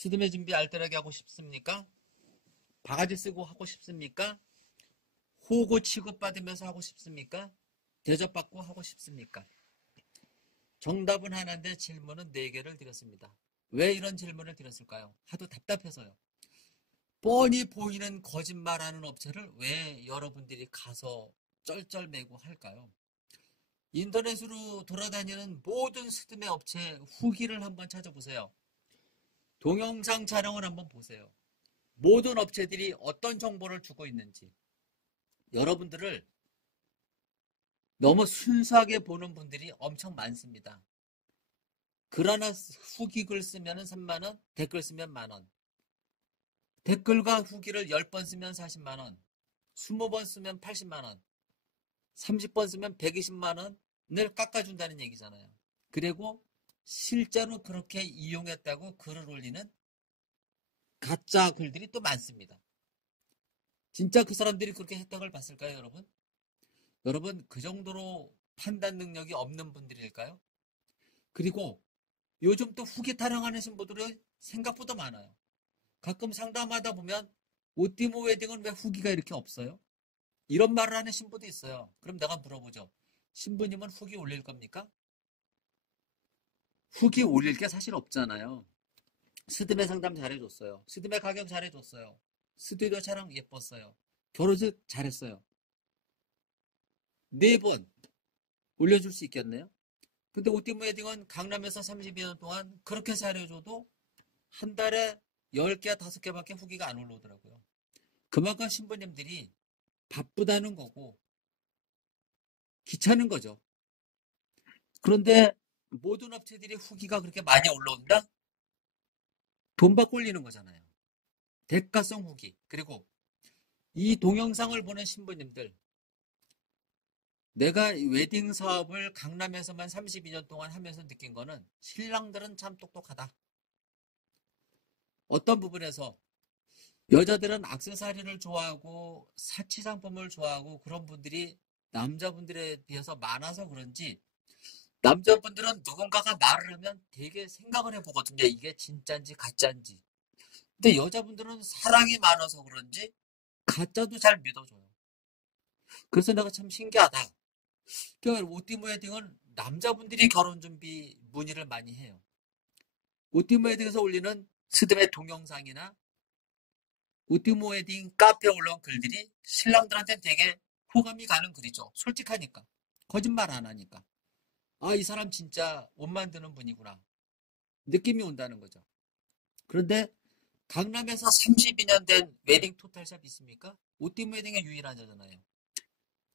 스드메 준비 알뜰하게 하고 싶습니까? 바가지 쓰고 하고 싶습니까? 호구 취급받으면서 하고 싶습니까? 대접받고 하고 싶습니까? 정답은 하나인데 질문은 4개를 드렸습니다. 왜 이런 질문을 드렸을까요? 하도 답답해서요. 뻔히 보이는 거짓말하는 업체를 왜 여러분들이 가서 쩔쩔매고 할까요? 인터넷으로 돌아다니는 모든 스드메 업체 후기를 한번 찾아보세요. 동영상 촬영을 한번 보세요. 모든 업체들이 어떤 정보를 주고 있는지. 여러분들을 너무 순수하게 보는 분들이 엄청 많습니다. 글 하나 후기 글 쓰면 3만원, 댓글 쓰면 만원. 댓글과 후기를 10번 쓰면 40만원, 20번 쓰면 80만원, 30번 쓰면 120만원을 깎아준다는 얘기잖아요. 그리고 실제로 그렇게 이용했다고 글을 올리는 가짜 글들이 또 많습니다. 진짜 그 사람들이 그렇게 혜택을 봤을까요, 여러분? 여러분, 그 정도로 판단 능력이 없는 분들일까요? 그리고 요즘 또 후기 타령하는 신부들이 생각보다 많아요. 가끔 상담하다 보면 오띠모 웨딩은 왜 후기가 이렇게 없어요? 이런 말을 하는 신부도 있어요. 그럼 내가 물어보죠. 신부님은 후기 올릴 겁니까? 후기 올릴 게 사실 없잖아요. 스드메 상담 잘해줬어요. 스드메 가격 잘해줬어요. 스튜디오 촬영 예뻤어요. 결혼식 잘했어요. 4번 올려줄 수 있겠네요. 근데 오띠모 웨딩은 강남에서 32년 동안 그렇게 잘해줘도 한 달에 10개, 5개밖에 후기가 안 올라오더라고요. 그만큼 신부님들이 바쁘다는 거고 귀찮은 거죠. 그런데 모든 업체들이 후기가 그렇게 많이 올라온다? 돈 받고 올리는 거잖아요. 대가성 후기. 그리고 이 동영상을 보는 신부님들, 내가 웨딩 사업을 강남에서만 32년 동안 하면서 느낀 거는 신랑들은 참 똑똑하다. 어떤 부분에서 여자들은 액세서리를 좋아하고 사치 상품을 좋아하고 그런 분들이 남자분들에 비해서 많아서 그런지 남자분들은 누군가가 말을 하면 되게 생각을 해보거든요. 이게 진짜인지 가짜인지. 근데 여자분들은 사랑이 많아서 그런지 가짜도 잘 믿어줘요. 그래서 내가 참 신기하다. 그러니까 오띠모 웨딩은 남자분들이 결혼 준비 문의를 많이 해요. 오띠모 웨딩에서 올리는 스드메 동영상이나 오띠모 웨딩 카페에 올라온 글들이 신랑들한테는 되게 호감이 가는 글이죠. 솔직하니까. 거짓말 안 하니까. 아, 이 사람 진짜 옷 만드는 분이구나. 느낌이 온다는 거죠. 그런데 강남에서 32년 된 웨딩 토탈샵 있습니까? 오띠모 웨딩의 유일한 여잖아요.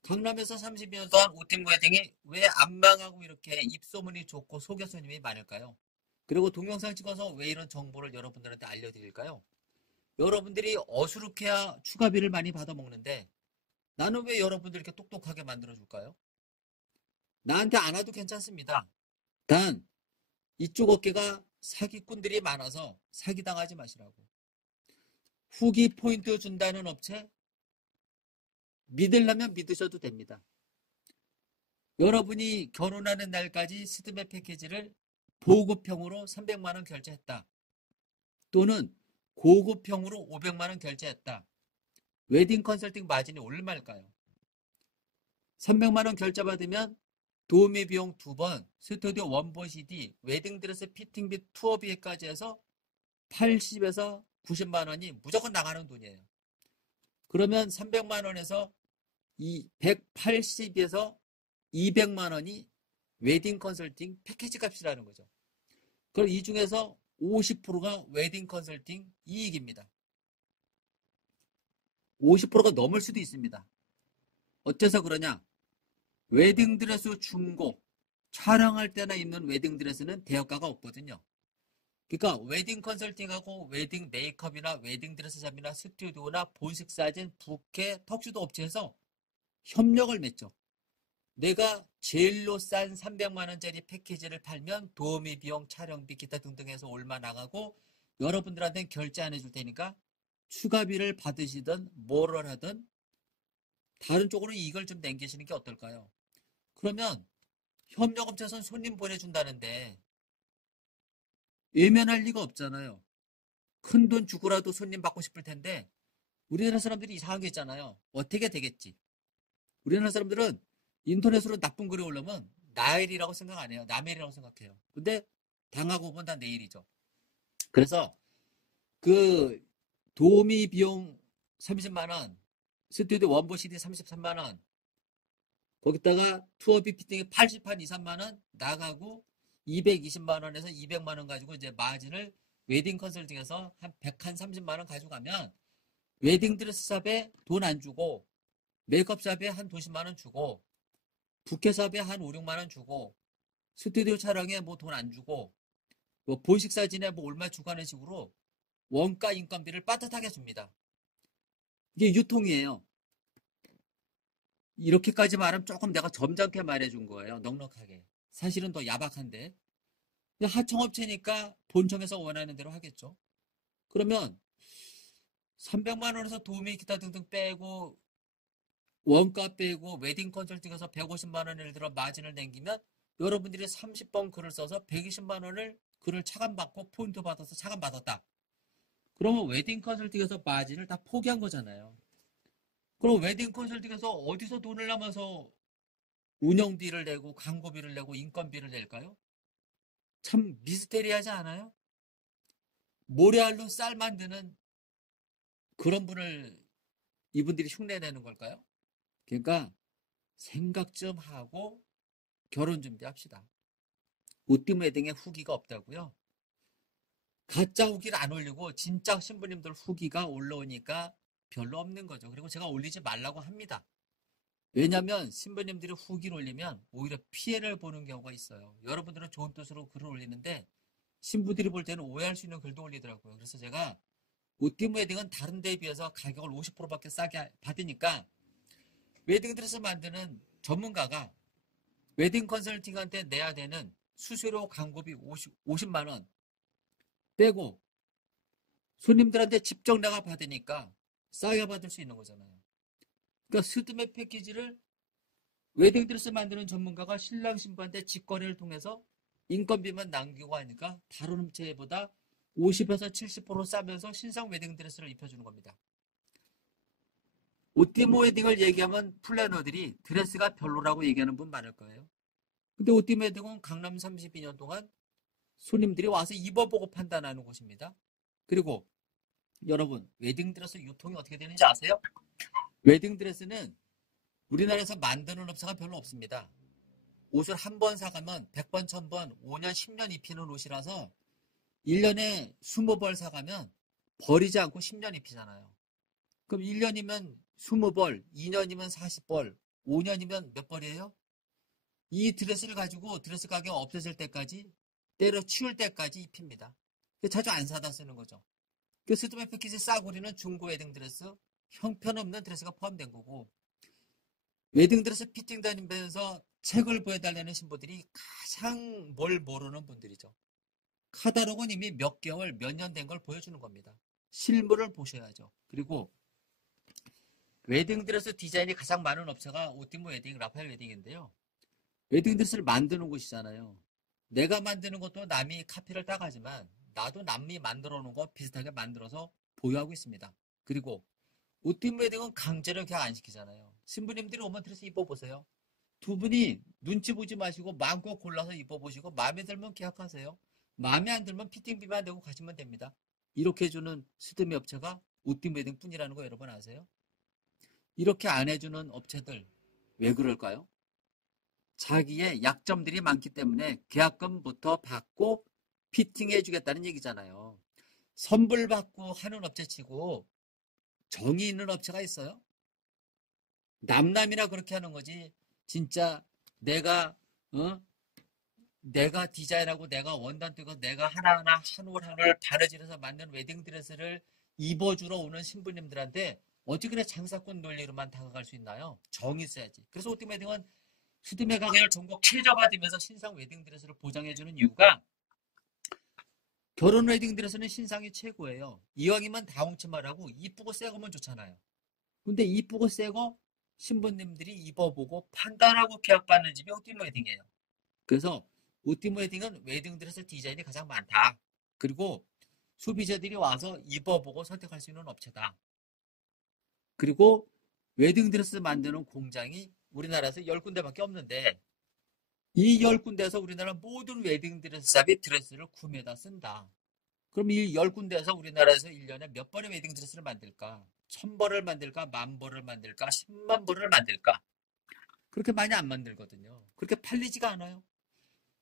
강남에서 32년 동안 오팀 웨딩이 왜 안 망하고 이렇게 입소문이 좋고 소개 손님이 많을까요? 그리고 동영상 찍어서 왜 이런 정보를 여러분들한테 알려드릴까요? 여러분들이 어수룩해야 추가비를 많이 받아먹는데 나는 왜 여러분들 이렇게 똑똑하게 만들어줄까요? 나한테 안 와도 괜찮습니다. 단 이쪽 어깨가 사기꾼들이 많아서 사기당하지 마시라고. 후기 포인트 준다는 업체 믿으려면 믿으셔도 됩니다. 여러분이 결혼하는 날까지 스드메 패키지를 보급형으로 300만 원 결제했다. 또는 고급형으로 500만 원 결제했다. 웨딩 컨설팅 마진이 얼마일까요? 300만 원 결제받으면 도우미 비용 2번, 스튜디오 원본 CD, 웨딩드레스 피팅비 투어비까지 해서 80에서 90만 원이 무조건 나가는 돈이에요. 그러면 300만 원에서 이 180에서 200만 원이 웨딩 컨설팅 패키지 값이라는 거죠. 그럼 이 중에서 50%가 웨딩 컨설팅 이익입니다. 50%가 넘을 수도 있습니다. 어째서 그러냐? 웨딩드레스 중고, 촬영할 때나 입는 웨딩드레스는 대여가가 없거든요. 그러니까 웨딩 컨설팅하고 웨딩 메이크업이나 웨딩드레스샵이나 스튜디오나 본식 사진, 부케, 턱슈도 업체에서 협력을 맺죠. 내가 제일로 싼 300만 원짜리 패키지를 팔면 도우미 비용, 촬영비, 기타 등등 해서 얼마 나가고 여러분들한테는 결제 안 해줄 테니까 추가비를 받으시든 뭐를 하든 다른 쪽으로 이익을 좀 남기시는 게 어떨까요? 그러면 협력업체에서는 손님 보내준다는데 외면할 리가 없잖아요. 큰 돈 주고라도 손님 받고 싶을 텐데 우리나라 사람들이 이상한 게 있잖아요. 어떻게 되겠지? 우리나라 사람들은 인터넷으로 나쁜 글이 올라오면 나일이라고 생각 안 해요. 남의 일이라고 생각해요. 근데 당하고 보면 다 내 일이죠. 그래서 그 도우미 비용 30만 원, 스튜디오 원본 CD 33만 원, 거기다가 투어비 피팅이 80한 2, 3만 원 나가고 220만 원에서 200만 원 가지고 이제 마진을 웨딩 컨설팅에서 한 100한 30만 원 가져가면 웨딩 드레스샵에 돈 안 주고 메이크업샵에 한 20만 원 주고 부케샵에 한 5, 6만 원 주고 스튜디오 촬영에 뭐 돈 안 주고 뭐 본식 사진에 뭐 얼마 주고 하는 식으로 원가 인건비를 빠듯하게 줍니다. 이게 유통이에요. 이렇게까지 말하면 조금 내가 점잖게 말해준 거예요. 넉넉하게. 사실은 더 야박한데. 하청업체니까 본청에서 원하는 대로 하겠죠. 그러면 300만 원에서 도우미 기타 등등 빼고 원가 빼고 웨딩 컨설팅에서 150만 원을 들어 마진을 남기면 여러분들이 30번 글을 써서 120만 원을 글을 차감받고 포인트 받아서 차감받았다. 그러면 웨딩 컨설팅에서 마진을 다 포기한 거잖아요. 그럼 웨딩 컨설팅에서 어디서 돈을 남아서 운영비를 내고 광고비를 내고 인건비를 낼까요? 참 미스테리하지 않아요? 모래알로 쌀 만드는 그런 분을 이분들이 흉내내는 걸까요? 그러니까 생각 좀 하고 결혼 준비합시다. 우띠 웨딩에 후기가 없다고요? 가짜 후기를 안 올리고 진짜 신부님들 후기가 올라오니까 별로 없는 거죠. 그리고 제가 올리지 말라고 합니다. 왜냐하면 신부님들이 후기를 올리면 오히려 피해를 보는 경우가 있어요. 여러분들은 좋은 뜻으로 글을 올리는데 신부들이 볼 때는 오해할 수 있는 글도 올리더라고요. 그래서 제가 우띠 웨딩은 다른 데에 비해서 가격을 50%밖에 싸게 받으니까 웨딩 드레스 만드는 전문가가 웨딩 컨설팅한테 내야 되는 수수료 광고비 50만 원 빼고 손님들한테 직접 내가 받으니까 싸게 받을 수 있는 거잖아요. 그러니까 스드메 패키지를 웨딩 드레스 만드는 전문가가 신랑 신부한테 직거래를 통해서 인건비만 남기고 하니까 다른 업체보다 50에서 70% 싸면서 신상 웨딩 드레스를 입혀주는 겁니다. 오띠모 웨딩을 얘기하면 플래너들이 드레스가 별로라고 얘기하는 분 많을 거예요. 근데 오띠모 웨딩은 강남 32년 동안 손님들이 와서 입어보고 판단하는 곳입니다. 그리고 여러분 웨딩드레스 유통이 어떻게 되는지 아세요? 웨딩드레스는 우리나라에서 만드는 업체가 별로 없습니다. 옷을 한 번 사가면 100번, 1000번, 5년, 10년 입히는 옷이라서 1년에 20벌 사가면 버리지 않고 10년 입히잖아요. 그럼 1년이면 20벌, 2년이면 40벌, 5년이면 몇 벌이에요? 이 드레스를 가지고 드레스 가격 없어질 때까지 때려치울 때까지 입힙니다. 자주 안 사다 쓰는 거죠. 그 스드메 패키지 싸구리는 중고 웨딩 드레스, 형편없는 드레스가 포함된 거고 웨딩 드레스 피팅 다니면서 책을 보여달라는 신부들이 가장 뭘 모르는 분들이죠. 카탈로그는 이미 몇 개월, 몇 년 된 걸 보여주는 겁니다. 실물을 보셔야죠. 그리고 웨딩 드레스 디자인이 가장 많은 업체가 오티모 웨딩, 라파엘 웨딩인데요. 웨딩 드레스를 만드는 곳이잖아요. 내가 만드는 것도 남이 카피를 따가지만 나도 남이 만들어 놓은 거 비슷하게 만들어서 보유하고 있습니다. 그리고 오티모 웨딩은 강제로 계약 안 시키잖아요. 신부님들이 오면 드레스 입어보세요. 두 분이 눈치 보지 마시고 마음껏 골라서 입어보시고 마음에 들면 계약하세요. 마음에 안 들면 피팅비만 내고 가시면 됩니다. 이렇게 해주는 스드메 업체가 오티모 웨딩 뿐이라는 거 여러분 아세요? 이렇게 안 해주는 업체들 왜 그럴까요? 자기의 약점들이 많기 때문에 계약금부터 받고 피팅해 주겠다는 얘기잖아요. 선불 받고 하는 업체치고 정이 있는 업체가 있어요? 남남이나 그렇게 하는 거지. 진짜 내가 내가 디자인하고 내가 원단 뜨고 내가 하나하나 한 올 한 올 바느질해서 만든 웨딩 드레스를 입어주러 오는 신부님들한테 어떻게 그래 장사꾼 논리로만 다가갈 수 있나요? 정이 있어야지. 그래서 오티 웨딩은 스드메 가게를 전국 최저받으면서 신상 웨딩 드레스를 보장해주는 이유가 결혼 웨딩 드레스는 신상이 최고예요. 이왕이면 다홍치마라고 이쁘고 새 거면 좋잖아요. 근데 이쁘고 새 거 신부님들이 입어보고 판단하고 계약받는 집이 오티모 웨딩이에요. 그래서 오티모 웨딩은 웨딩 드레스 디자인이 가장 많다. 그리고 소비자들이 와서 입어보고 선택할 수 있는 업체다. 그리고 웨딩드레스 만드는 공장이 우리나라에서 10군데밖에 없는데 이 10군데에서 우리나라 모든 웨딩드레스 샵이 드레스를 구매다 쓴다. 그럼 이 10군데에서 우리나라에서 1년에 몇 벌의 웨딩드레스를 만들까? 1000벌을 만들까? 10,000벌을 만들까? 10만 벌을 만들까? 그렇게 많이 안 만들거든요. 그렇게 팔리지가 않아요.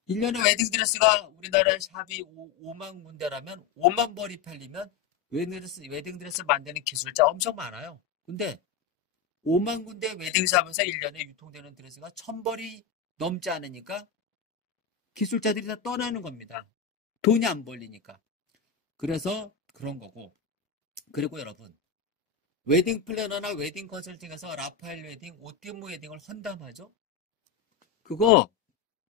1년에 웨딩드레스가 우리나라 샵이 5만 군데라면 5만 벌이 팔리면 웨딩드레스 만드는 기술자 엄청 많아요. 근데 5만 군데 웨딩샵에서 1년에 유통되는 드레스가 1000벌이 넘지 않으니까 기술자들이 다 떠나는 겁니다. 돈이 안 벌리니까. 그래서 그런 거고. 그리고 여러분, 웨딩 플래너나 웨딩 컨설팅에서 라파엘 웨딩, 오띠무 웨딩을 헌담하죠? 그거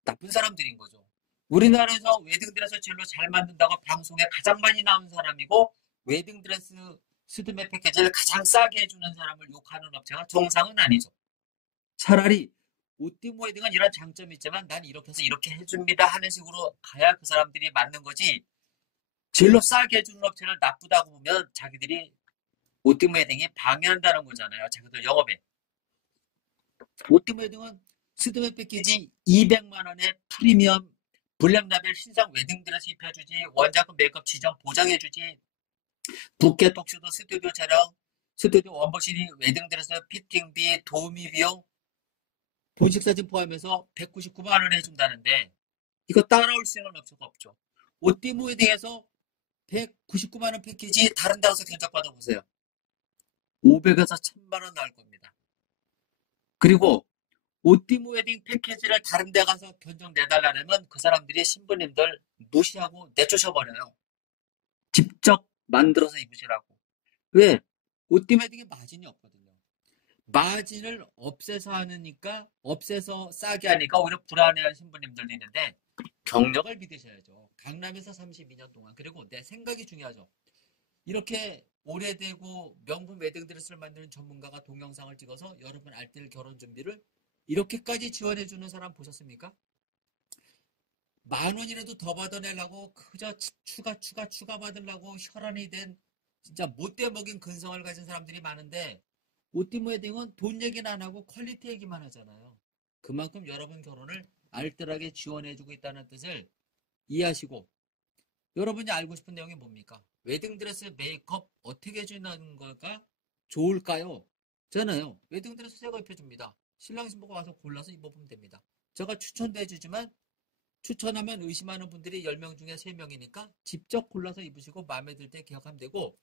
나쁜 사람들인 거죠. 우리나라에서 웨딩드레스 제일로 잘 만든다고 방송에 가장 많이 나온 사람이고 웨딩드레스 스드메 패키지를 가장 싸게 해주는 사람을 욕하는 업체가 정상은 아니죠. 차라리 오띠무 웨딩은 이런 장점이 있지만 난 이렇게 해서 이렇게 해줍니다 하는 식으로 가야 그 사람들이 맞는 거지. 제일로 싸게 해주는 업체를 나쁘다고 보면 자기들이 오띠무 웨딩이 방해한다는 거잖아요. 자기들 영업에. 오띠무 웨딩은 스드메 패키지 200만 원에 프리미엄 블랙라벨 신상 웨딩드레스 입혀주지, 원작품 메이크업 지정 보장해주지, 부케 톡쇼도 스튜디오 촬영, 스튜디오 원버시리 웨딩드레스 피팅비, 도우미 비용, 본식사진 포함해서 199만 원에 해준다는데 이거 따라올 수 있는 업체가 없죠. 오띠무 웨딩에서 199만 원 패키지 다른 데 가서 견적 받아보세요. 500에서 1000만 원 나올 겁니다. 그리고 오띠무 웨딩 패키지를 다른 데 가서 견적 내달라면 그 사람들이 신부님들 무시하고 내쫓아버려요. 직접 만들어서 입으시라고. 왜? 오띠무 웨딩에 마진이 없거든요. 마진을 없애서 싸게 하니까 오히려 불안해하는 신부님들도 있는데 경력을 믿으셔야죠. 강남에서 32년 동안. 그리고 내 생각이 중요하죠. 이렇게 오래되고 명품 웨딩드레스를 만드는 전문가가 동영상을 찍어서 여러분 알뜰 결혼 준비를 이렇게까지 지원해주는 사람 보셨습니까? 10,000원이라도 더 받아내려고 그저 추가 받으려고 혈안이 된 진짜 못돼 먹인 근성을 가진 사람들이 많은데 오띠무 웨딩은 돈 얘기는 안 하고 퀄리티 얘기만 하잖아요. 그만큼 여러분 결혼을 알뜰하게 지원해주고 있다는 뜻을 이해하시고 여러분이 알고 싶은 내용이 뭡니까? 웨딩드레스 메이크업 어떻게 해주는 걸까? 좋을까요? 잖아요. 웨딩드레스 새거 입혀줍니다. 신랑 신부가 와서 골라서 입어보면 됩니다. 제가 추천도 해주지만 추천하면 의심하는 분들이 10명 중에 3명이니까 직접 골라서 입으시고 마음에 들 때 계약하면 되고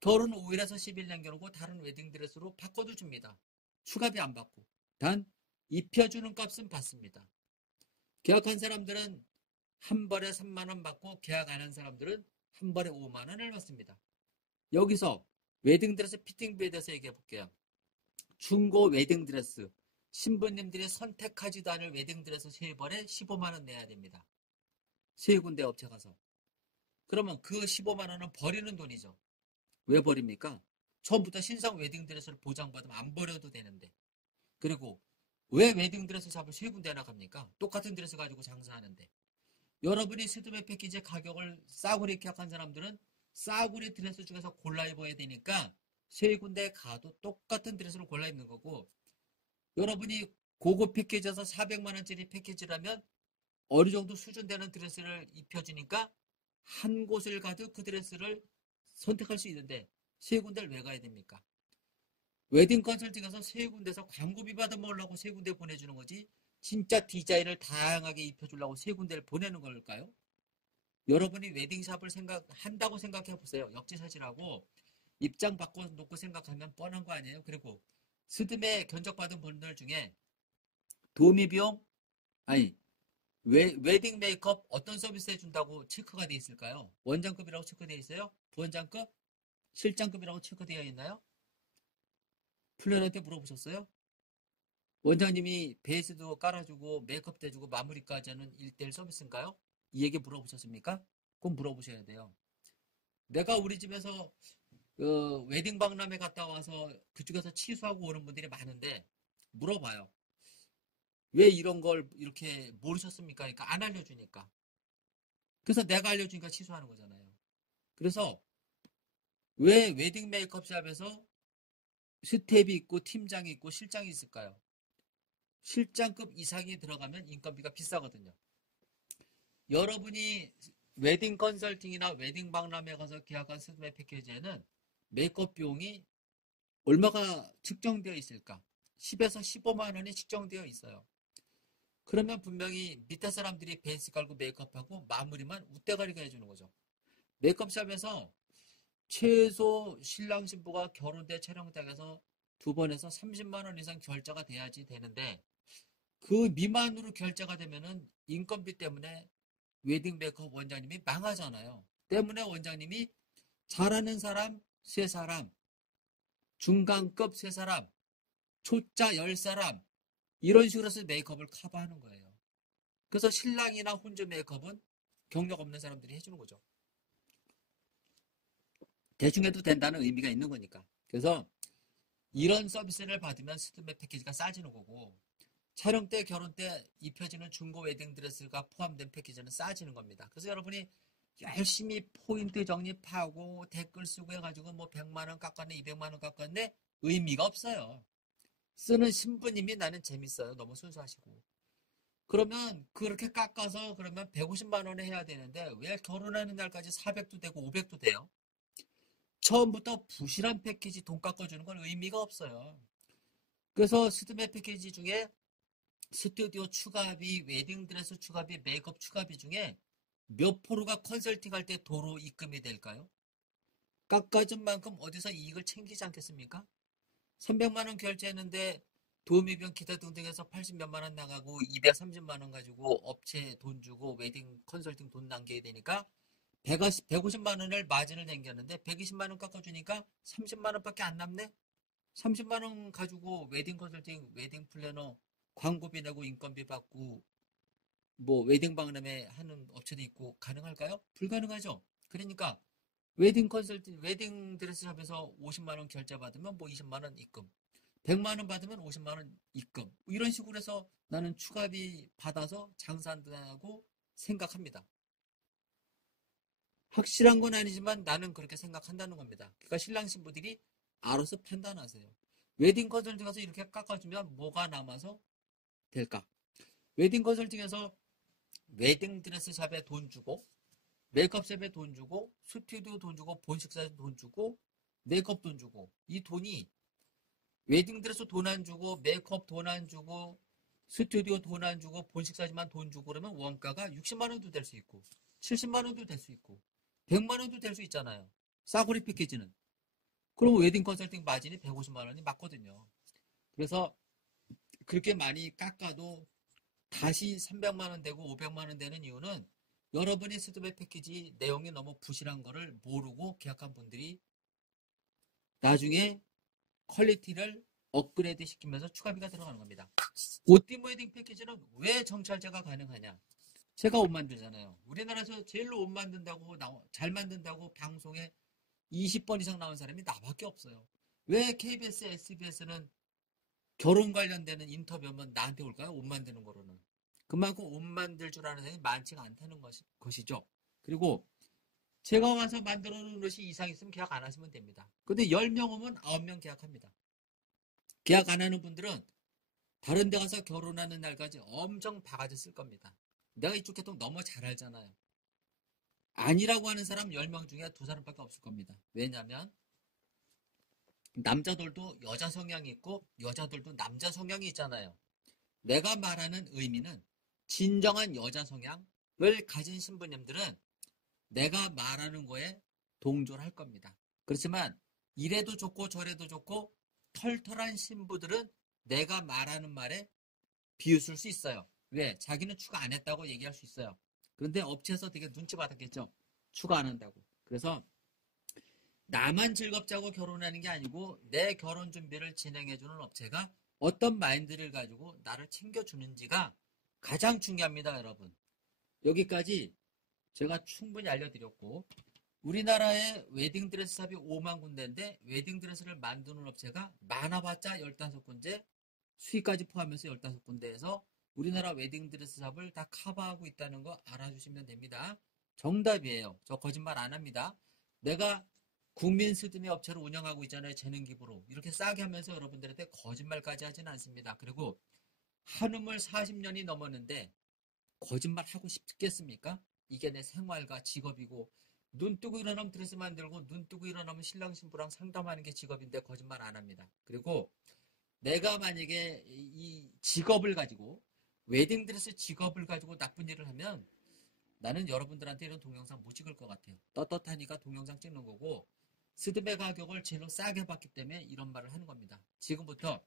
결혼 5일에서 10일 남겨놓고 다른 웨딩드레스로 바꿔도 줍니다. 추가비 안 받고. 단 입혀주는 값은 받습니다. 계약한 사람들은 한 벌에 3만 원 받고 계약 안 한 사람들은 한 벌에 5만 원을 받습니다. 여기서 웨딩드레스 피팅비에 대해서 얘기해 볼게요. 중고 웨딩드레스 신부님들이 선택하지도 않을 웨딩드레스 3벌에 15만 원 내야 됩니다. 3군데 업체 가서. 그러면 그 15만 원은 버리는 돈이죠. 왜 버립니까? 처음부터 신상 웨딩드레스를 보장받으면 안 버려도 되는데. 그리고 왜 웨딩드레스 샵을 3군데나 갑니까? 똑같은 드레스 가지고 장사하는데. 여러분이 스드메 패키지 가격을 싸구려 계약한 사람들은 싸구려 드레스 중에서 골라 입어야 되니까 3군데 가도 똑같은 드레스를 골라 입는 거고 여러분이 고급 패키지에서 400만 원짜리 패키지라면 어느 정도 수준 되는 드레스를 입혀주니까 한 곳을 가도 그 드레스를 선택할 수 있는데 3군데를 왜 가야 됩니까? 웨딩 컨설팅에서 3군데에서 광고비 받아먹으려고 3군데 보내주는 거지 진짜 디자인을 다양하게 입혀주려고 3군데를 보내는 걸까요? 여러분이 웨딩샵을 한다고 생각해 보세요. 역지사실하고 입장 바꿔놓고 생각하면 뻔한 거 아니에요? 그리고 스드메 견적받은 분들 중에 도우미 비용? 아니 웨딩 메이크업 어떤 서비스 해준다고 체크가 돼 있을까요? 원장급이라고 체크되어 있어요? 부원장급? 실장급이라고 체크되어 있나요? 플랜한테 물어보셨어요? 원장님이 베이스도 깔아주고 메이크업도 해주고 마무리까지 하는 1:1 서비스인가요? 이 얘기 물어보셨습니까? 꼭 물어보셔야 돼요. 내가 우리 집에서 웨딩 박람회 갔다 와서 그쪽에서 취소하고 오는 분들이 많은데 물어봐요. 왜 이런 걸 이렇게 모르셨습니까? 그러니까 안 알려주니까. 그래서 내가 알려주니까 취소하는 거잖아요. 그래서 왜 웨딩 메이크업샵에서 스텝이 있고 팀장이 있고 실장이 있을까요? 실장급 이상이 들어가면 인건비가 비싸거든요. 여러분이 웨딩 컨설팅이나 웨딩 박람회 가서 계약한 스드메 패키지에는 메이크업 비용이 얼마가 측정되어 있을까? 10에서 15만 원이 측정되어 있어요. 그러면 분명히 밑에 사람들이 베이스 깔고 메이크업하고 마무리만 웃대가리가 해주는 거죠. 메이크업샵에서 최소 신랑 신부가 결혼대 촬영장에서 2번에서 30만 원 이상 결제가 돼야지 되는데 그 미만으로 결제가 되면은 인건비 때문에 웨딩 메이크업 원장님이 망하잖아요. 때문에 원장님이 잘하는 사람 3사람, 중간급 3사람, 초짜 10사람 이런 식으로 해서 메이크업을 커버하는 거예요. 그래서 신랑이나 혼주 메이크업은 경력 없는 사람들이 해주는 거죠. 대충 해도 된다는 의미가 있는 거니까. 그래서 이런 서비스를 받으면 스드메 패키지가 싸지는 거고 촬영 때 결혼 때 입혀지는 중고 웨딩 드레스가 포함된 패키지는 싸지는 겁니다. 그래서 여러분이 열심히 포인트 정립하고 댓글 쓰고 해가지고 뭐 100만 원 깎았네 200만 원 깎았네 의미가 없어요. 쓰는 신부님이 나는 재밌어요. 너무 순수하시고. 그러면 그렇게 깎아서 그러면 150만 원에 해야 되는데 왜 결혼하는 날까지 400도 되고 500도 돼요? 처음부터 부실한 패키지 돈 깎아주는 건 의미가 없어요. 그래서 스드메 패키지 중에 스튜디오 추가비, 웨딩드레스 추가비, 메이크업 추가비 중에 몇 프로가 컨설팅 할 때 도로 입금이 될까요? 깎아준 만큼 어디서 이익을 챙기지 않겠습니까? 300만 원 결제했는데 도우미병 기타 등등해서 80몇만 원 나가고 230만 원 가지고 업체 돈 주고 웨딩 컨설팅 돈 남겨야 되니까 150만 원을 마진을 남겼는데 120만 원 깎아주니까 30만 원밖에 안 남네? 30만 원 가지고 웨딩 컨설팅, 웨딩 플래너 광고비 내고 인건비 받고 뭐 웨딩 박람회 하는 업체도 있고 가능할까요? 불가능하죠. 그러니까 웨딩 컨설팅, 웨딩 드레스샵에서 50만 원 결제 받으면 뭐 20만 원 입금, 100만 원 받으면 50만 원 입금 이런 식으로 해서 나는 추가비 받아서 장사한다고 생각합니다. 확실한 건 아니지만 나는 그렇게 생각한다는 겁니다. 그러니까 신랑 신부들이 알아서 판단하세요. 웨딩 컨설팅에서 이렇게 깎아주면 뭐가 남아서 될까? 웨딩 컨설팅에서 웨딩 드레스 샵에 돈 주고 메이크업 샵에 돈 주고 스튜디오 돈 주고 본식사에 돈 주고 메이크업 돈 주고 이 돈이 웨딩 드레스 돈 안 주고 메이크업 돈 안 주고 스튜디오 돈 안 주고 본식사지만 돈 주고 그러면 원가가 60만 원도 될 수 있고 70만 원도 될 수 있고 100만 원도 될 수 있잖아요. 싸구리 패키지는. 그럼 웨딩 컨설팅 마진이 150만 원이 맞거든요. 그래서 그렇게 많이 깎아도 다시 300만 원 되고 500만 원 되는 이유는 여러분이 스드메 패키지 내용이 너무 부실한 거를 모르고 계약한 분들이 나중에 퀄리티를 업그레이드 시키면서 추가비가 들어가는 겁니다. 오띠 웨딩 패키지는 왜 정찰제가 가능하냐? 제가 옷 만들잖아요. 우리나라에서 제일로 옷 만든다고 잘 만든다고 방송에 20번 이상 나온 사람이 나밖에 없어요. 왜 KBS, SBS는 결혼 관련되는 인터뷰면 나한테 올까요? 옷 만드는 거로는. 그만큼 옷 만들 줄 아는 사람이 많지가 않다는 것이죠. 그리고 제가 와서 만들어 놓은 옷이 이상 있으면 계약 안 하시면 됩니다. 근데 10명 오면 9명 계약합니다. 계약 안 하는 분들은 다른 데 가서 결혼하는 날까지 엄청 바가지 쓸 겁니다. 내가 이쪽 계통 너무 잘 알잖아요. 아니라고 하는 사람 10명 중에 2사람밖에 없을 겁니다. 왜냐하면 남자들도 여자 성향이 있고 여자들도 남자 성향이 있잖아요. 내가 말하는 의미는 진정한 여자 성향을 가진 신부님들은 내가 말하는 거에 동조를 할 겁니다. 그렇지만 이래도 좋고 저래도 좋고 털털한 신부들은 내가 말하는 말에 비웃을 수 있어요. 왜? 자기는 추가 안 했다고 얘기할 수 있어요. 그런데 업체에서 되게 눈치 받았겠죠. 추가 안 한다고. 그래서 나만 즐겁자고 결혼하는 게 아니고 내 결혼 준비를 진행해주는 업체가 어떤 마인드를 가지고 나를 챙겨주는지가 가장 중요합니다, 여러분. 여기까지 제가 충분히 알려드렸고 우리나라의 웨딩드레스 샵이 5만 군데인데 웨딩드레스를 만드는 업체가 많아봤자 15군데 수익까지 포함해서 15군데에서 우리나라 웨딩드레스 샵을 다 커버하고 있다는 거 알아주시면 됩니다. 정답이에요. 저 거짓말 안 합니다. 내가 국민 스드메 업체를 운영하고 있잖아요. 재능 기부로. 이렇게 싸게 하면서 여러분들한테 거짓말까지 하지는 않습니다. 그리고 한우물 40년이 넘었는데 거짓말 하고 싶겠습니까? 이게 내 생활과 직업이고 눈 뜨고 일어나면 드레스 만들고 눈 뜨고 일어나면 신랑 신부랑 상담하는 게 직업인데 거짓말 안 합니다. 그리고 내가 만약에 이 직업을 가지고 웨딩드레스 직업을 가지고 나쁜 일을 하면 나는 여러분들한테 이런 동영상 못 찍을 것 같아요. 떳떳하니까 동영상 찍는 거고 스드메 가격을 제일 싸게 받기 때문에 이런 말을 하는 겁니다. 지금부터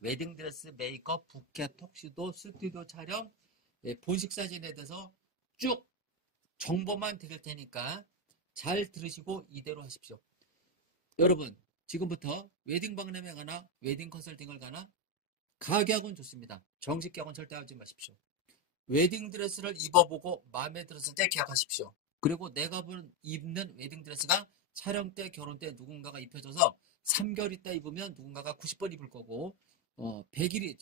웨딩드레스, 메이크업, 부케, 턱시도, 스튜디오 촬영, 본식 사진에 대해서 쭉 정보만 드릴 테니까 잘 들으시고 이대로 하십시오. 여러분 지금부터 웨딩 박람회 가나 웨딩 컨설팅을 가나 가격은 좋습니다. 정식 계약은 절대 하지 마십시오. 웨딩드레스를 입어보고 마음에 들었을 때 계약하십시오. 그리고 내가 입는 웨딩드레스가 촬영 때 결혼 때 누군가가 입혀줘서 3개월 있다 입으면 누군가가 90번 입을 거고 100일이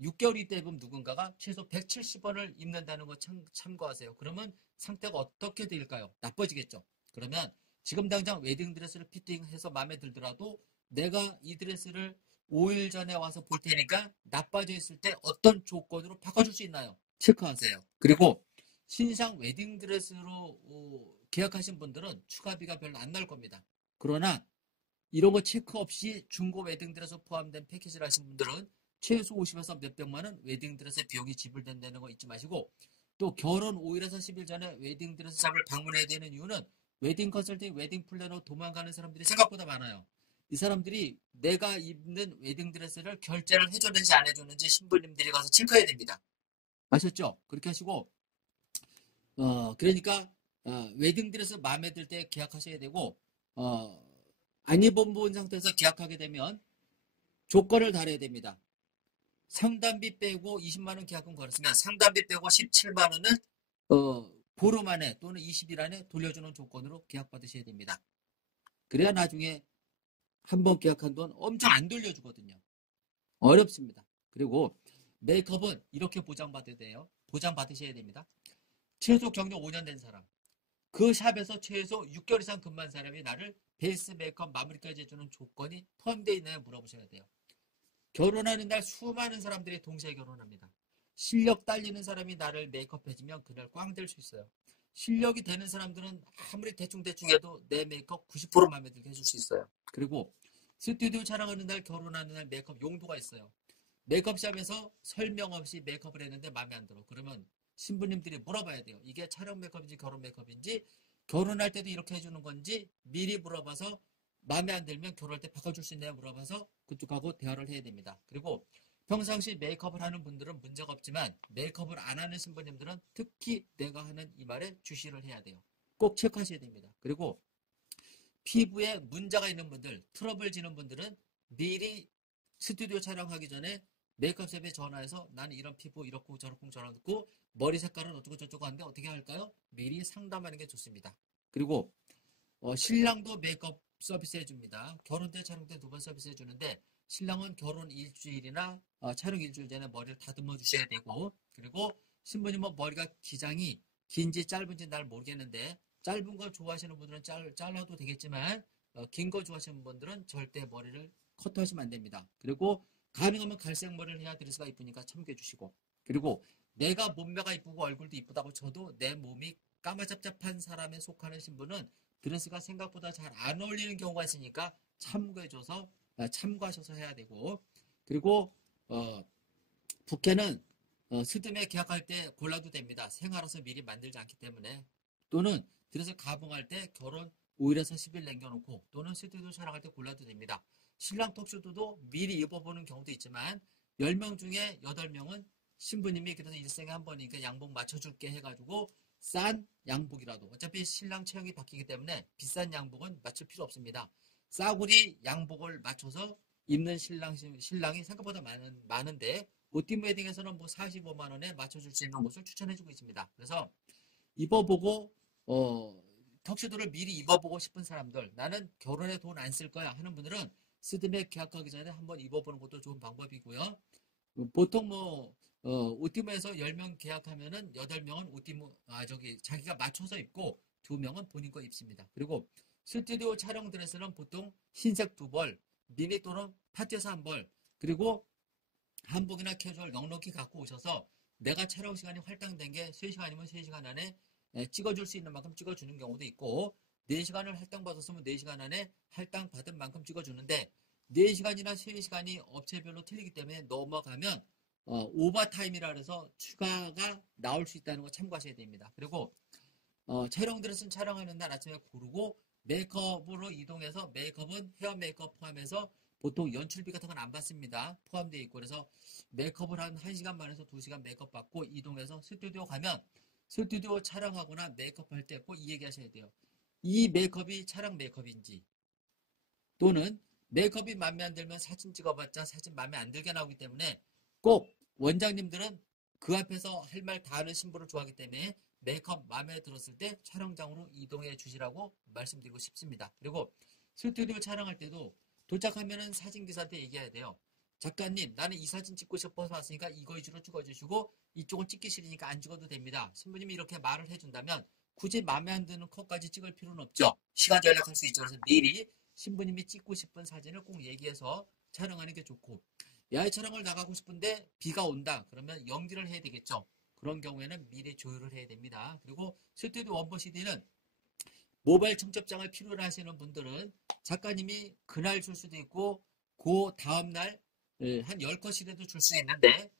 6개월 있다 입으면 누군가가 최소 170번을 입는다는 거 참고하세요. 그러면 상태가 어떻게 될까요? 나빠지겠죠. 그러면 지금 당장 웨딩드레스를 피팅해서 마음에 들더라도 내가 이 드레스를 5일 전에 와서 볼 테니까 나빠져 있을 때 어떤 조건으로 바꿔줄 수 있나요? 체크하세요. 그리고 신상 웨딩드레스로 계약하신 분들은 추가비가 별로 안 나올 겁니다. 그러나 이런 거 체크 없이 중고 웨딩드레스 포함된 패키지를 하신 분들은 최소 50에서 몇백만 원 웨딩드레스 비용이 지불된다는 거 잊지 마시고 또 결혼 5일에서 10일 전에 웨딩드레스 샵을 방문해야 되는 이유는 웨딩 컨설팅, 웨딩 플래너 도망가는 사람들이 생각보다 많아요. 이 사람들이 내가 입는 웨딩드레스를 결제를 해줬는지 안 해줬는지 신부님들이 가서 체크해야 됩니다. 아셨죠? 그렇게 하시고 그러니까 웨딩드레스 마음에 들 때 계약하셔야 되고 안 입어본 상태에서 계약하게 되면 조건을 달아야 됩니다. 상담비 빼고 20만 원 계약금 걸었으면 상담비 빼고 17만 원은 보름 안에 또는 20일 안에 돌려주는 조건으로 계약받으셔야 됩니다. 그래야 나중에 한번 계약한 돈 엄청 안 돌려주거든요. 어렵습니다. 그리고 메이크업은 이렇게 보장받아야 돼요. 보장받으셔야 됩니다. 최소 경력 5년 된 사람, 그 샵에서 최소 6개월 이상 근무한 사람이 나를 베이스 메이크업 마무리까지 해주는 조건이 포함되어 있나요? 물어보셔야 돼요. 결혼하는 날 수많은 사람들이 동시에 결혼합니다. 실력 딸리는 사람이 나를 메이크업 해주면 그날 꽝 될 수 있어요. 실력이 되는 사람들은 아무리 대충대충 해도 내 메이크업 90% 마음에 들게 해줄 수 있어요. 그리고 스튜디오 촬영하는 날, 결혼하는 날 메이크업 용도가 있어요. 메이크업샵에서 설명 없이 메이크업을 했는데 마음에 안 들어. 그러면 신부님들이 물어봐야 돼요. 이게 촬영 메이크업인지 결혼 메이크업인지, 결혼할 때도 이렇게 해주는 건지 미리 물어봐서 마음에 안 들면 결혼할 때 바꿔줄 수 있냐고 물어봐서 그쪽하고 대화를 해야 됩니다. 그리고 평상시 메이크업을 하는 분들은 문제가 없지만 메이크업을 안 하는 신부님들은 특히 내가 하는 이 말에 주시를 해야 돼요. 꼭 체크하셔야 됩니다. 그리고 피부에 문제가 있는 분들, 트러블 지는 분들은 미리 스튜디오 촬영하기 전에 메이크업샵에 전화해서 나는 이런 피부 이렇고 저렇고 저렇고 머리 색깔은 어쩌고 저쩌고 하는데 어떻게 할까요? 미리 상담하는 게 좋습니다. 그리고 신랑도 메이크업 서비스 해줍니다. 결혼 때 촬영 때 2번 서비스 해주는데 신랑은 결혼 일주일이나 촬영 일주일 전에 머리를 다듬어 주셔야 되고, 그리고 신부님은 머리가 기장이 긴지 짧은지 날 모르겠는데 짧은 거 좋아하시는 분들은 잘라도 되겠지만 긴 거 좋아하시는 분들은 절대 머리를 커트하시면 안 됩니다. 그리고 가능하면 갈색 머리를 해야 드레스가 이쁘니까 참고해 주시고, 그리고 내가 몸매가 이쁘고 얼굴도 이쁘다고 쳐도 내 몸이 까마잡잡한 사람에 속하는 신부는 드레스가 생각보다 잘 안 어울리는 경우가 있으니까 참고하셔서 해야 되고, 그리고 부케는 스드메 계약할 때 골라도 됩니다. 생활화서 미리 만들지 않기 때문에. 또는 드레스 가봉할 때 결혼 5일에서 10일 남겨놓고 또는 스튜디오 촬영할 때 골라도 됩니다. 신랑 톡쇼도 미리 입어보는 경우도 있지만 10명 중에 8명은 신부님이 그래서 일생에 한 번이니까 양복 맞춰줄게 해가지고 싼 양복이라도, 어차피 신랑 체형이 바뀌기 때문에 비싼 양복은 맞출 필요 없습니다. 싸구리 양복을 맞춰서 입는 신랑이 생각보다 많은데 오팀 웨딩에서는 뭐 45만 원에 맞춰줄 수 있는 곳을 추천해주고 있습니다. 그래서 입어보고 턱시도를 미리 입어보고 싶은 사람들, 나는 결혼에 돈 안 쓸 거야 하는 분들은 스드메 계약하기 전에 한번 입어보는 것도 좋은 방법이고요. 보통 오티모에서 10명 계약하면은 8명은 자기가 맞춰서 입고 2명은 본인 거 입습니다. 그리고 스튜디오 촬영 드레스는 보통 흰색 2벌, 미니 또는 파티에서 1벌, 그리고 한복이나 캐주얼 넉넉히 갖고 오셔서 내가 촬영 시간이 할당된 게 3시간이면 3시간 안에 찍어줄 수 있는 만큼 찍어주는 경우도 있고 4시간을 할당받았으면 4시간 안에 할당받은 만큼 찍어주는데 4시간이나 3시간이 업체별로 틀리기 때문에 넘어가면 오버타임이라 해서 추가가 나올 수 있다는 거 참고하셔야 됩니다. 그리고 촬영 드레스는 촬영하는 날 아침에 고르고 메이크업으로 이동해서 메이크업은 헤어 메이크업 포함해서 보통 연출비 같은 건 안 받습니다. 포함되어 있고 그래서 메이크업을 한 1시간 반에서 2시간 메이크업 받고 이동해서 스튜디오 가면 스튜디오 촬영하거나 메이크업 할 때 꼭 이 얘기 하셔야 돼요. 이 메이크업이 촬영 메이크업인지 또는 메이크업이 마음에 안 들면 사진 찍어봤자 사진 마음에 안 들게 나오기 때문에 꼭 원장님들은 그 앞에서 할 말 다 하는 신부를 좋아하기 때문에 메이크업 마음에 들었을 때 촬영장으로 이동해 주시라고 말씀드리고 싶습니다. 그리고 스튜디오 촬영할 때도 도착하면은 사진기사한테 얘기해야 돼요. 작가님, 나는 이 사진 찍고 싶어서 왔으니까 이거 위주로 찍어주시고 이쪽은 찍기 싫으니까 안 찍어도 됩니다. 신부님이 이렇게 말을 해준다면 굳이 마음에 안 드는 컷까지 찍을 필요는 없죠. 시간 절약할 수 있죠. 그래서 미리 신부님이 찍고 싶은 사진을 꼭 얘기해서 촬영하는 게 좋고 야외 촬영을 나가고 싶은데 비가 온다. 그러면 연기를 해야 되겠죠. 그런 경우에는 미리 조율을 해야 됩니다. 그리고 스튜디오 원본 CD는 모바일 청첩장을 필요로 하시는 분들은 작가님이 그날 줄 수도 있고 그 다음날 한 10컷이라도 줄 수 있는데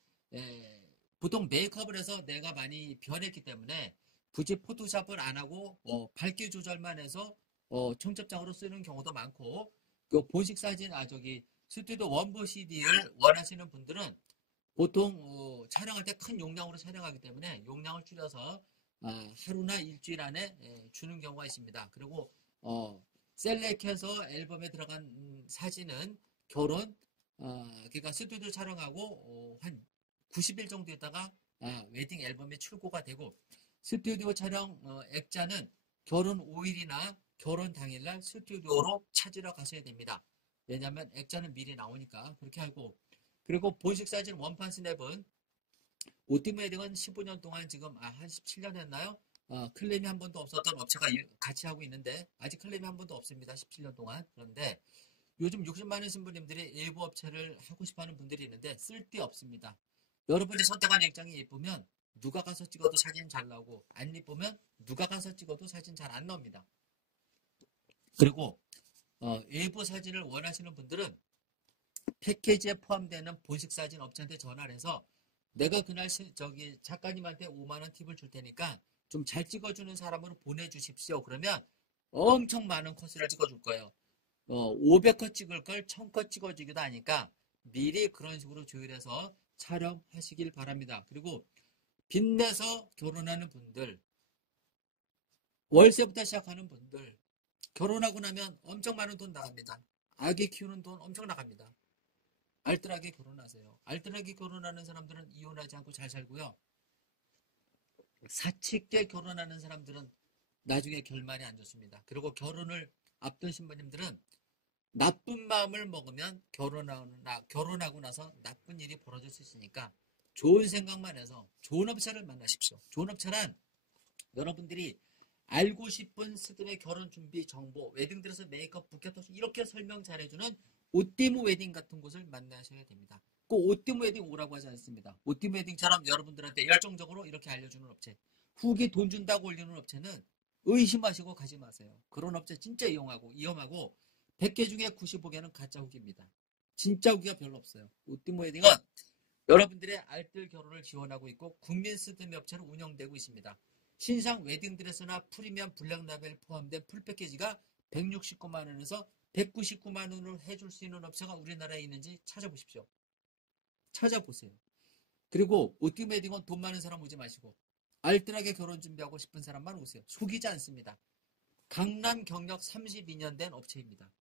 보통 메이크업을 해서 내가 많이 변했기 때문에 굳이 포토샵을 안 하고 밝기 조절만 해서 청첩장으로 쓰는 경우도 많고 그 본식 사진 스튜디오 원본 CD를 원하시는 분들은 보통 촬영할 때 큰 용량으로 촬영하기 때문에 용량을 줄여서 하루나 일주일 안에 주는 경우가 있습니다. 그리고 셀렉해서 앨범에 들어간 사진은 결혼 그러니까 스튜디오 촬영하고 한 90일 정도 있다가 웨딩 앨범에 출고가 되고 스튜디오 촬영 액자는 결혼 5일이나 결혼 당일날 스튜디오로 찾으러 가셔야 됩니다. 왜냐하면 액자는 미리 나오니까 그렇게 하고 그리고 본식 사진 원판 스냅은 오팀 웨딩은 15년 동안 지금 한 17년 했나요? 클레임이 한 번도 없었던 업체가 같이 하고 있는데 아직 클레임이 한 번도 없습니다. 17년 동안. 그런데 요즘 60만 원 신부님들이 일부 업체를 하고 싶어하는 분들이 있는데 쓸데없습니다. 여러분이 선택한 액정이 예쁘면 누가 가서 찍어도 사진 잘 나오고 안 예쁘면 누가 가서 찍어도 사진 잘 안 나옵니다. 그리고 일부 사진을 원하시는 분들은 패키지에 포함되는 본식 사진 업체한테 전화를 해서 내가 그날 작가님한테 5만원 팁을 줄 테니까 좀 잘 찍어주는 사람으로 보내주십시오. 그러면 엄청 많은 컷을 찍어줄 거예요. 500컷 찍을 걸 1000컷 찍어주기도 하니까 미리 그런 식으로 조율해서 촬영하시길 바랍니다. 그리고 빚내서 결혼하는 분들, 월세부터 시작하는 분들, 결혼하고 나면 엄청 많은 돈 나갑니다. 아기 키우는 돈 엄청 나갑니다. 알뜰하게 결혼하세요. 알뜰하게 결혼하는 사람들은 이혼하지 않고 잘 살고요. 사치게 결혼하는 사람들은 나중에 결말이 안 좋습니다. 그리고 결혼을 앞둔 신부님들은 나쁜 마음을 먹으면 결혼하고 나서 나쁜 일이 벌어질 수 있으니까 좋은 생각만 해서 좋은 업체를 만나십시오. 좋은 업체란 여러분들이 알고 싶은 스드메 결혼 준비 정보, 웨딩드레스, 메이크업, 부케 토스 이렇게 설명 잘해주는 오띠무 웨딩 같은 곳을 만나셔야 됩니다. 꼭 오띠무 웨딩 오라고 하지 않습니다. 오띠무 웨딩처럼 여러분들한테 열정적으로 이렇게 알려주는 업체, 후기 돈 준다고 올리는 업체는 의심하시고 가지 마세요. 그런 업체 진짜 위험하고 100개 중에 95개는 가짜 후기입니다. 진짜 후기가 별로 없어요. 오띠무 웨딩은 여러분들의 알뜰 결혼을 지원하고 있고 국민 스드메 업체로 운영되고 있습니다. 신상 웨딩드레스나 프리미엄 블랙라벨 포함된 풀패키지가 169만 원에서 199만 원을 해줄 수 있는 업체가 우리나라에 있는지 찾아보십시오. 찾아보세요. 그리고 오띠무 웨딩은 돈 많은 사람 오지 마시고 알뜰하게 결혼 준비하고 싶은 사람만 오세요. 속이지 않습니다. 강남 경력 32년 된 업체입니다.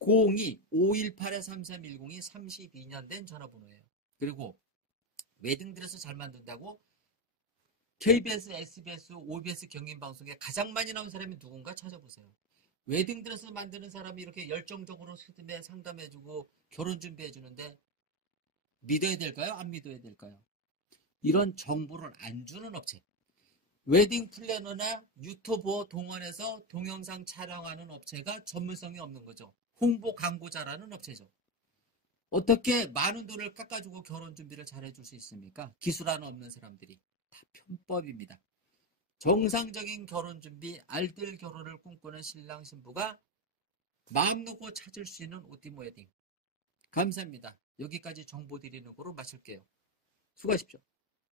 02-518-3310이 32년 된 전화번호예요. 그리고 웨딩드레스 잘 만든다고 KBS, SBS, OBS 경인방송에 가장 많이 나온 사람이 누군가 찾아보세요. 웨딩드레스 만드는 사람이 이렇게 열정적으로 스드메 상담해주고 결혼 준비해주는데 믿어야 될까요? 안 믿어야 될까요? 이런 정보를 안 주는 업체, 웨딩 플래너나 유튜버 동원해서 동영상 촬영하는 업체가 전문성이 없는 거죠. 홍보 광고자라는 업체죠. 어떻게 많은 돈을 깎아주고 결혼 준비를 잘해줄 수 있습니까? 기술 하나 없는 사람들이. 다 편법입니다. 정상적인 결혼 준비, 알뜰 결혼을 꿈꾸는 신랑 신부가 마음 놓고 찾을 수 있는 오띠모 웨딩. 감사합니다. 여기까지 정보 드리는 거로 마칠게요. 수고하십시오.